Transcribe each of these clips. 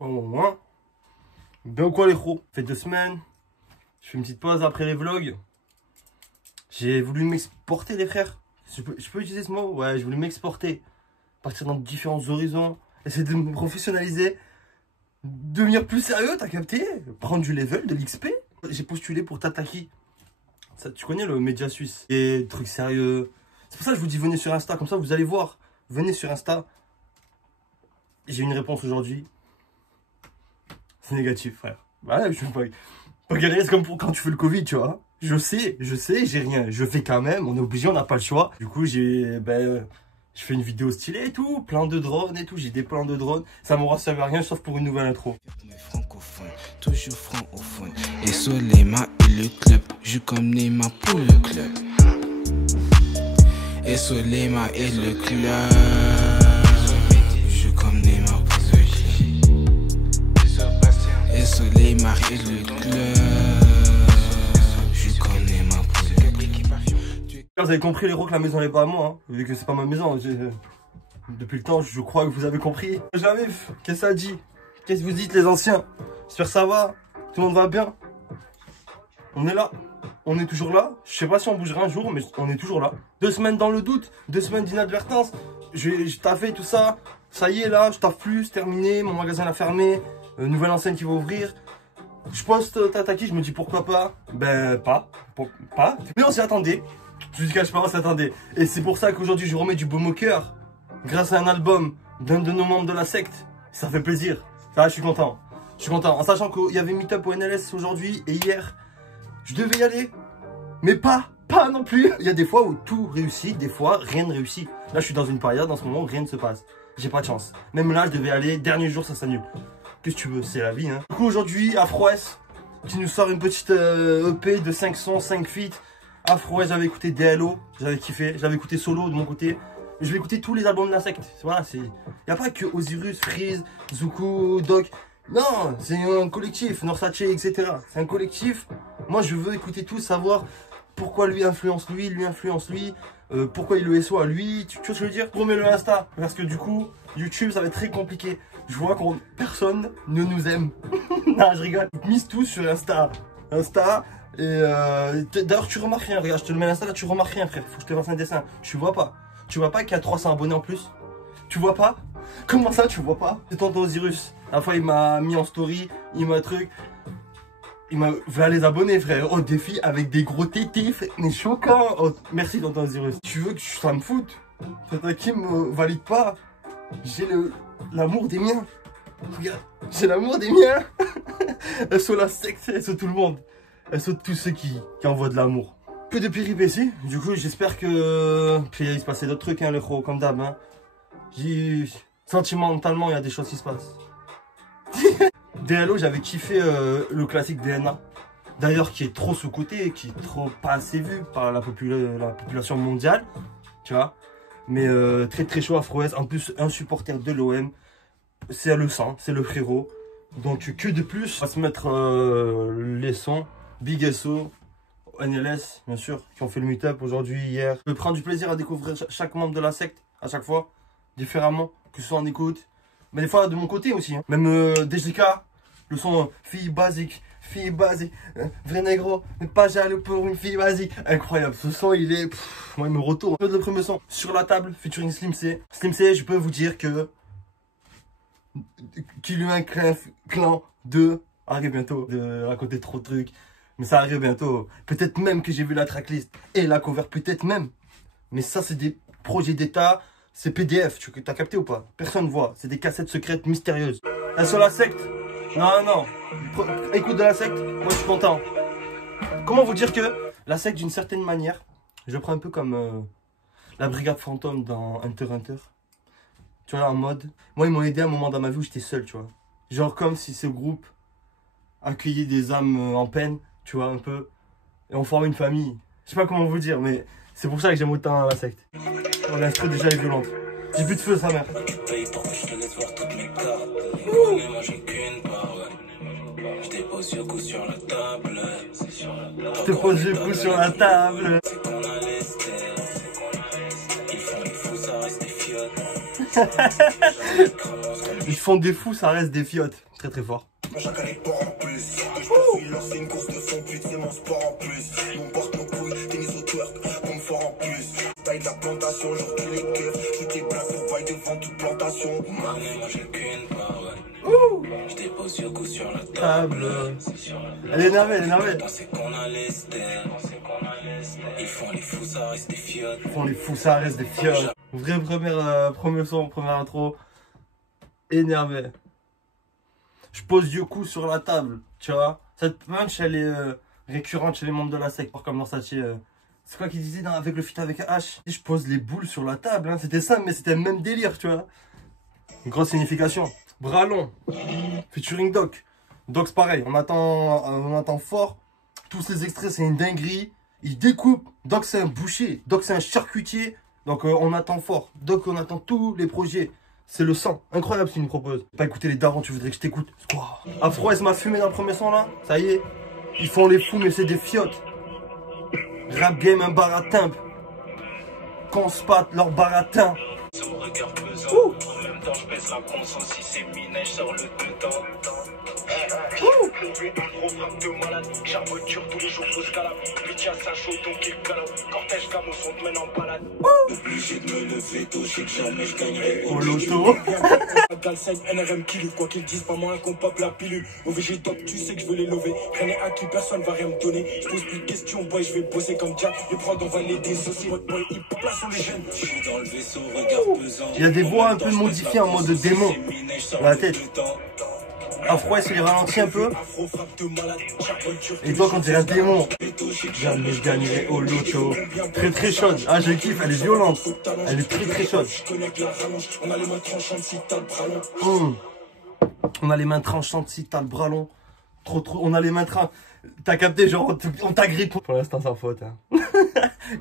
Moins. Bien ou quoi les gros? Ça fait 2 semaines. Je fais une petite pause après les vlogs. J'ai voulu m'exporter les frères. Je peux utiliser ce mot? Ouais, j'ai voulu m'exporter. Partir dans différents horizons. Essayer de me professionnaliser. Devenir plus sérieux, t'as capté? Prendre du level, de l'XP. J'ai postulé pour Tataki. Ça, tu connais le média suisse? Et trucs sérieux. C'est pour ça que je vous dis venez sur Insta. Comme ça vous allez voir. Venez sur Insta. J'ai une réponse aujourd'hui. C'est négatif, frère. Voilà, je veux pas galérer, c'est comme pour quand tu fais le Covid, tu vois. Je sais, j'ai rien. Je fais quand même, on est obligé, on n'a pas le choix. Du coup, je fais une vidéo stylée et tout, plein de drones et tout. J'ai des plans de drones. Ça m'aura servi à rien sauf pour une nouvelle intro. Toujours francophone. Et Solema et le club, je comme Neymar pour le club. Et Solema et le club. Soleimar et le club. Je connais ma poule. Vous avez compris les gros que la maison n'est pas à moi, hein, vu que c'est pas ma maison. Depuis le temps, je crois que vous avez compris. Jamif, qu'est-ce que ça dit? Qu'est-ce que vous dites les anciens? J'espère que ça va. Tout le monde va bien. On est là. On est toujours là. Je sais pas si on bougera un jour, mais on est toujours là. 2 semaines dans le doute, 2 semaines d'inadvertance. Je taffé tout ça. Ça y est là, je taffe plus, c'est terminé. Mon magasin a fermé. Nouvelle enseigne qui va ouvrir. Je poste Tataki, je me dis pourquoi pas. Ben pas. Mais on s'y attendait. Je vous cache pas, on s'y attendait. Et c'est pour ça qu'aujourd'hui je remets du baume au cœur. Grâce à un album d'un de nos membres de la secte. Ça fait plaisir. Ça, je suis content. Je suis content. En sachant qu'il y avait meet-up au NLS aujourd'hui et hier. Je devais y aller. Mais pas non plus. Il y a des fois où tout réussit, des fois rien ne réussit. Là je suis dans une période en ce moment où rien ne se passe. J'ai pas de chance. Même là je devais aller, dernier jour ça s'annule. Qu'est-ce que tu veux, c'est la vie, hein. Du coup, aujourd'hui, Afro-S, qui nous sort une petite EP de 5 sons, 5 feats. Afro-S, j'avais écouté DLO, j'avais kiffé. J'avais écouté Solo de mon côté. Je vais écouter tous les albums de la secte. Voilà, il n'y a pas que Osiris, Freeze, Zuko, Doc. Non, c'est un collectif, Norsace, etc. C'est un collectif. Moi, je veux écouter tout, savoir pourquoi lui influence lui, pourquoi il le SO à lui. Tu vois ce que je veux dire? Remets le Insta, parce que du coup, YouTube, ça va être très compliqué. Je vois que personne ne nous aime. Non, je rigole. Mise tout sur Insta. Et d'ailleurs, tu remarques rien. Regarde, je te le mets à l'Insta là, tu remarques rien, frère. Faut que je te fasse un dessin. Tu vois pas. Tu vois pas qu'il y a 300 abonnés en plus? Tu vois pas? Comment ça, tu vois pas? C'est tonton Osiris. La fois, il m'a mis en story. Il m'a voilà les abonnés, frère. Oh, défi avec des gros tétés. Mais choquant. Oh, merci, tonton Osiris. Tu veux que ça me foute? Tataki me valide pas. J'ai l'amour des miens. Regarde, j'ai l'amour des miens. Elles sont la secte, elles sont tout le monde. Elles sont tous ceux qui envoient de l'amour. Peu de péripéties. Du coup, j'espère que... Puis il se passait d'autres trucs, hein, le gros, comme d'hab. Hein. Sentimentalement, il y a des choses qui se passent. DLO, j'avais kiffé le classique DNA. D'ailleurs, qui est trop sous-coté, qui est trop pas assez vu par la population mondiale. Tu vois. Mais très très chaud Afro-S. En plus, un supporter de l'OM. C'est le sang, c'est le frérot. Donc, que de plus? On va se mettre les sons. Big SO, NLS, bien sûr, qui ont fait le meet-up aujourd'hui, hier. Je prends du plaisir à découvrir chaque membre de la secte, à chaque fois, différemment, que ce soit en écoute. Mais des fois, de mon côté aussi. Hein. Même DJK, le son fille basique, vrai négro, mais pas jaloux pour une fille basique. Incroyable, ce son il est... moi il me retourne. Le premier son, Sur la table, featuring Slim C. Slim C, je peux vous dire que... Qu'il lui un clan 2 arrive bientôt. De raconter trop de trucs, mais ça arrive bientôt. Peut-être même que j'ai vu la tracklist et la cover, peut-être même. Mais ça c'est des projets d'état, c'est PDF, t'as capté ou pas? Personne voit, c'est des cassettes secrètes mystérieuses. Elles sont la secte? Non. Écoute de la secte, moi je suis content. Comment vous dire que la secte d'une certaine manière, je le prends un peu comme la brigade fantôme dans Hunter x Hunter. Tu vois, en mode, moi ils m'ont aidé à un moment dans ma vie où j'étais seul, tu vois. Genre comme si ce groupe accueillait des âmes en peine, tu vois, un peu. Et on formait une famille. Je sais pas comment vous dire, mais c'est pour ça que j'aime autant la secte. Oh, l'instru déjà est violente. J'ai plus de feu, sa mère. Je te pose le cou sur la table. Je te pose le cou sur la table. Ils font des fous, ça reste des fiottes. Très très fort. Chaque année part en plus. Que je te suis, leur c'est une course de fond, pute, c'est mon sport en plus. Nous on porte nos couilles, tennis au twerk, comme fort en plus. Taille de la plantation, genre tous les keufs. Je t'ai plein pour vaille devant toute plantation. Moi j'ai qu'une parole. Je dépose le coup sur la Table. Elle est énervée, elle est énervée. Pensez qu'on a l'estère. Ils font les fous, ça reste des fiottes. Ils font les fous, ça reste des fiottes. Vrai premier son, première intro. Énervé. Je pose Yoku sur la table, tu vois. Cette punch, elle est récurrente chez les membres de la secte. Comme dans Sachi. C'est quoi qu'il disait avec le feat avec H? Je pose les boules sur la table, hein. C'était ça, mais c'était le même délire, tu vois. Une grosse signification. Bras long. Featuring Doc. Doc, c'est pareil. On attend fort. Tous ces extraits, c'est une dinguerie. Il découpe. Doc, c'est un boucher. Doc, c'est un charcutier. Donc, on attend fort. Doc, on attend tous les projets. C'est le sang. Incroyable ce qu'il nous propose. Pas écouter les darons, tu voudrais que je t'écoute. Afro S m'a fumé dans le premier son là. Ça y est. Ils font les fous, mais c'est des fiottes. Rap game, un baratin. Qu'on se patte leur baratin. Son regard pesant. En même temps, je baisse la conscience. Si c'est miné, je sors le dedans. Gros frappe de malade. Charbonture tous les jours, faut escalade. Bitch à sa chaud, donc il galope. Cortège gamos, on te mène en balade. Obligé de me lever tôt, je sais que jamais je gagnerai Au loto. Galsen, NRM Kilu, quoi qu'ils disent, pas moins incomparable la pilule. Au VG Doc, tu sais que je veux les lever. Rien n'est acquis, personne va rien me donner. Je pose plus de questions, boy, je vais bosser comme Jack. Les prods, on va les dissocier. Boy, ils place sur les jeunes. Je suis dans le vaisseau, regard pesant. Il y a des voix un peu modifiées en mode démon. La tête. Afro S, il est ralenti un peu. Et toi, quand tu es un démon, jamais je gagnerai au loto. Très très chaude. Ah, je kiffe, elle est violente. Elle est très très chaude. On a les mains tranchantes si t'as le bras long. On a les mains tranchantes si t'as le bras long. Trop. On a les mains tranchantes. T'as capté, genre, on t'agrippe. Pour l'instant, sans faute. Hein.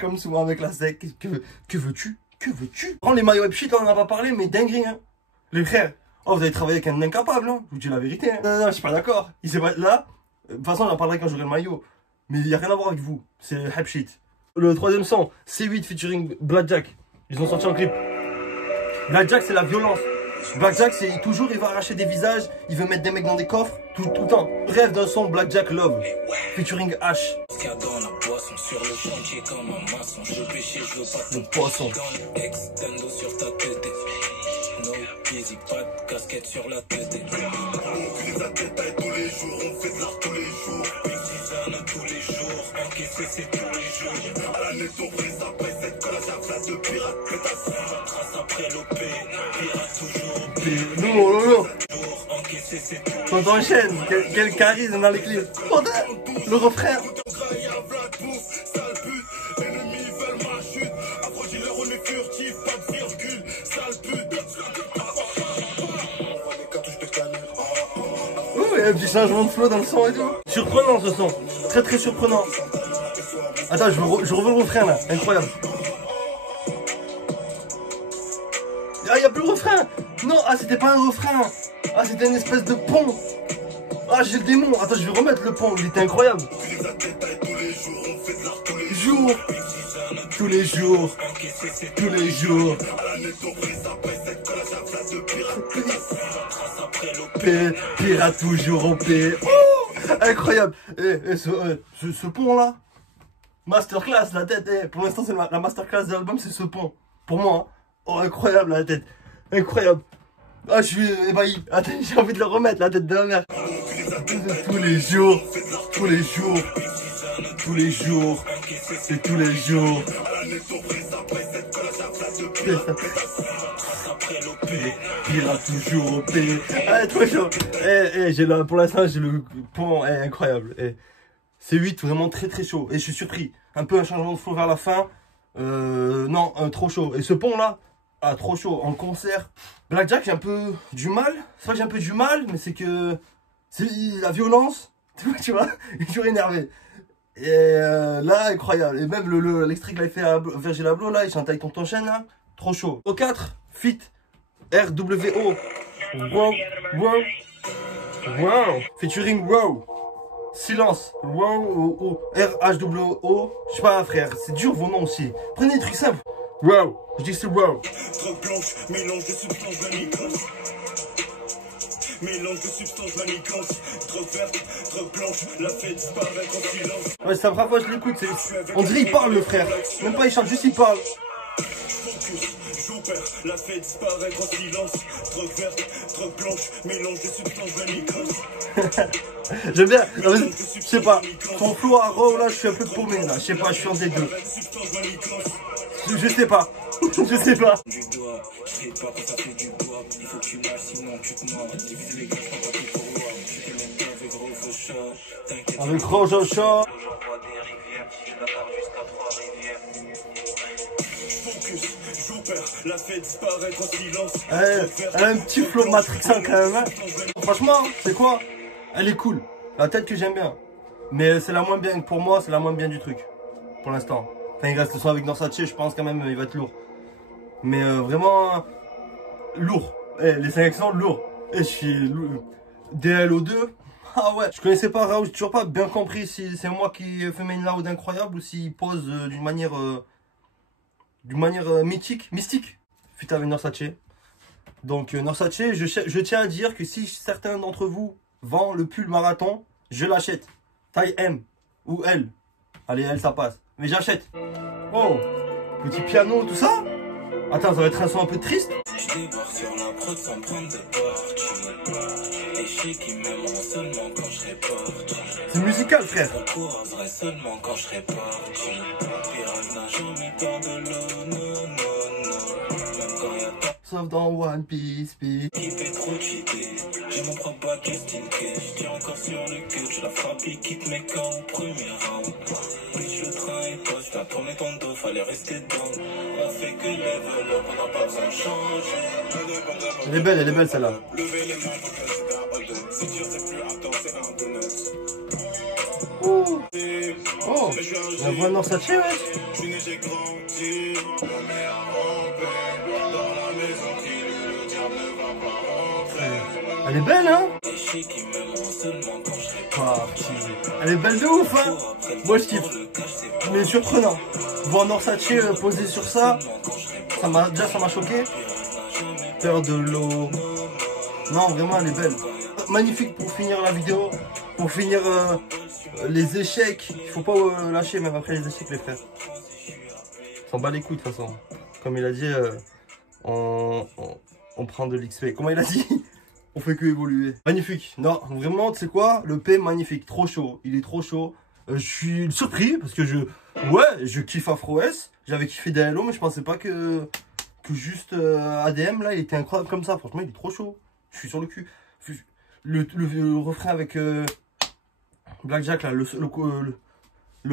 Comme souvent avec la sec. Que veux-tu? Que veux-tu? Prends les maillots web shit, là, on en a pas parlé, mais dinguerie, hein. Les frères. Oh, vous avez travaillé avec un incapable, hein. Je vous dis la vérité, hein. Non, je suis pas d'accord. Il s'est pas là. De toute façon, on en parlera quand j'aurai le maillot. Mais il n'y a rien à voir avec vous. C'est hype shit. Le troisième son, C8 featuring Blackjack. Ils ont sorti en clip. Blackjack, c'est la violence. Blackjack, c'est toujours, il va arracher des visages. Il veut mettre des mecs dans des coffres. Tout le temps. Rêve d'un son Blackjack Love. Featuring H. Dans la boisson, sur le chantier comme un maçon. Je veux pécher, je veux pas Le poisson. Extendo sur ta tête. No, easy, pas de casquette sur la tête. On la tête tous les jours, on fait de l'art tous les jours. Pisane tous les jours, encaisser c'est tous les jours. À l'année surprise, après cette collage à place de pirate, pétasse. Trace après l'OP, pirate toujours. Lourd. Encaisser c'est tous les jours. Quand on enchaîne, quel charisme dans les clips. Le refrain. Il y a un petit changement de flow dans le son et tout. Surprenant ce son. Très très surprenant. Attends, je revois le refrain là. Incroyable. Ah, il n'y a plus le refrain. Non, ah, c'était pas un refrain. Ah, c'était une espèce de pont. Ah, j'ai le démon. Attends, je vais remettre le pont. Il était incroyable. Tous les jours. Tous les jours. Pirate toujours au P. Oh, incroyable. Ce pont là. Masterclass, la tête. Pour l'instant, c'est la masterclass de l'album, c'est ce pont. Pour moi. Hein. Oh, incroyable la tête. Incroyable. Ah, je suis ébahi. Attends, j'ai envie de le remettre, la tête de la mère. Tous les jours. Tous les jours. Tous les jours. C'est tous les jours. Pirate toujours au P. Ah, trop chaud. Pour l'instant, j'ai le pont incroyable. C'est 8 vraiment très très chaud. Et je suis surpris. Un peu un changement de flow vers la fin. Non, trop chaud. Et ce pont là, ah, trop chaud. En concert. Blackjack, j'ai un peu du mal. C'est pas que j'ai un peu du mal, mais c'est que c'est la violence. Tu vois, il est toujours énervé. Et là, incroyable. Et même l'extrait qu'il avait fait à Virgil Abloh, là, il chante avec Tonton Chaîne, là. Trop chaud. Au 4, fit RWO. Wow. Featuring Wow. Silence. Wow. RHWO. Je sais pas, frère. C'est dur vos noms aussi. Prenez des trucs simples. Wow. Je dis que c'est wow. Drogue blanche, mélange de substances de nitrose. mélange de substances manigance. Drogue verte, drogue blanche, la fête disparaît en silence. Ouais, c'est la première fois que je l'écoute. On dirait il parle, le frère. Même pas il chante, juste il parle. J'opère, la fête disparaît en silence. Drogue verte, drogue blanche, mélange de substances manigance. J'aime bien. Je sais pas. Ton flow à Raw, là, je suis un peu paumé, là. Je sais pas, je suis en des deux. Je sais pas. Je sais pas. Du doigt, je sais pas quand ça fait du bois. Il faut que tu nage, sinon tu te mords. Divise les gars, je prends pas plus pour moi. Tu te mets bien avec Rose Chat. T'inquiète. Avec Rose Chat. J'envoie des rivières, je la pars jusqu'à Trois-Rivières. Focus, j'opère, la fête disparaît en silence. Elle a un petit flow matrixant quand même. Hein. Franchement, c'est quoi? Elle est cool. La tête que j'aime bien. Mais c'est la moins bien, pour moi, c'est la moins bien du truc. Pour l'instant. Enfin, il reste le son avec Norsace, je pense quand même, il va être lourd. Mais vraiment, lourd. Les 5 accents, lourd. Et je suis DLO2. Ah ouais. Je connaissais pas Raoult, j'ai toujours pas bien compris si c'est moi qui fais une loud incroyable ou s'il pose d'une manière mythique, mystique. Fit avec Norsace. Donc Norsace, je tiens à dire que si certains d'entre vous vend le pull marathon, je l'achète. Taille M ou L. Allez, L ça passe. Mais j'achète. Oh, petit piano, tout ça. Attends, ça va être un son un peu triste. Je débarque sur la prod sans prendre de parti. Les chics qui m'aimeront seulement quand je serai parti. C'est musical, frère. Je couragerai seulement quand je serai parti. Piranha, j'ai mis par de l'eau, non, non, non. Même quand y'a pas Sauf dans One Piece, qui fait trop cheater. J'ai mon propre bac, just in case. Je tire encore sur le cul, je la frappe, il quitte mes camps au premier round. Bitch, le train est pas, je t'ai tourné ton dos, fallait rester dedans. On fait que level up, on n'a pas besoin de changer. Elle est belle celle-là. Levez les mains, faut que c'est un hot dog. C'est dur, c'est plus intense, c'est un donut. Oh, la voix de Norsace, ouais. Je suis né, j'ai grandi. Ma mère rampait dans la maison qui le diable ne va pas rentrer. Elle est belle, hein. Les chics qui m'aimeront seulement quand je serai Parti. Elle est belle de ouf, hein. Moi, je kiffe. Mais surprenant. Voir Norsace poser sur ça, ça m'a choqué. Peur de l'eau. Non, vraiment, elle est belle. Magnifique pour finir la vidéo. Pour finir les échecs. Il faut pas lâcher, même après les échecs, les frères. S'en bat les couilles, de toute façon. Comme il a dit, on prend de l'XP. Comment il a dit? On fait que évoluer. Magnifique. Non, vraiment, tu sais quoi? Le P, magnifique. Trop chaud. Il est trop chaud. Je suis surpris parce que je kiffe Afro S. J'avais kiffé DLO, mais je pensais pas que juste ADM, là, il était incroyable comme ça. Franchement, il est trop chaud. Je suis sur le cul. Le refrain avec Blackjack, là, le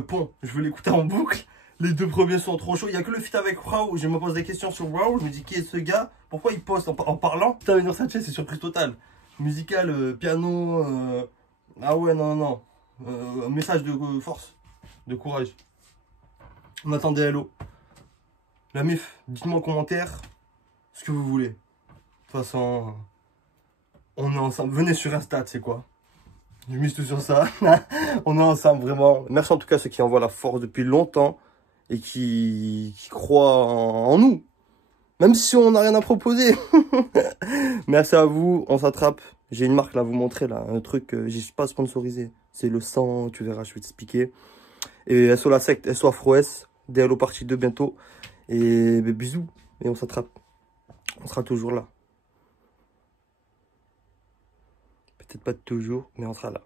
pont. Je veux l'écouter en boucle. Les deux premiers sont trop chauds. Il n'y a que le feat avec Raoult. Je me pose des questions sur Raoult. Je me dis qui est ce gars? Pourquoi il poste en parlant? Putain, avec Norsace, c'est surprise totale. Musical, piano. Ah ouais, non. Un message de force, de courage. On attend des hello. La MIF, dites-moi en commentaire ce que vous voulez. De toute façon, on est ensemble. Venez sur Insta, c'est quoi? Je mise tout sur ça. On est ensemble, vraiment. Merci en tout cas à ceux qui envoient la force depuis longtemps et qui croient en nous. Même si on n'a rien à proposer. Merci à vous, on s'attrape. J'ai une marque là à vous montrer, là, un truc, j'ai pas sponsorisé. C'est le sang, tu verras, je vais t'expliquer. Et SO la secte, SO Afro S, DLO partie 2 bientôt. Et bisous, et on s'attrape. On sera toujours là. Peut-être pas toujours, mais on sera là.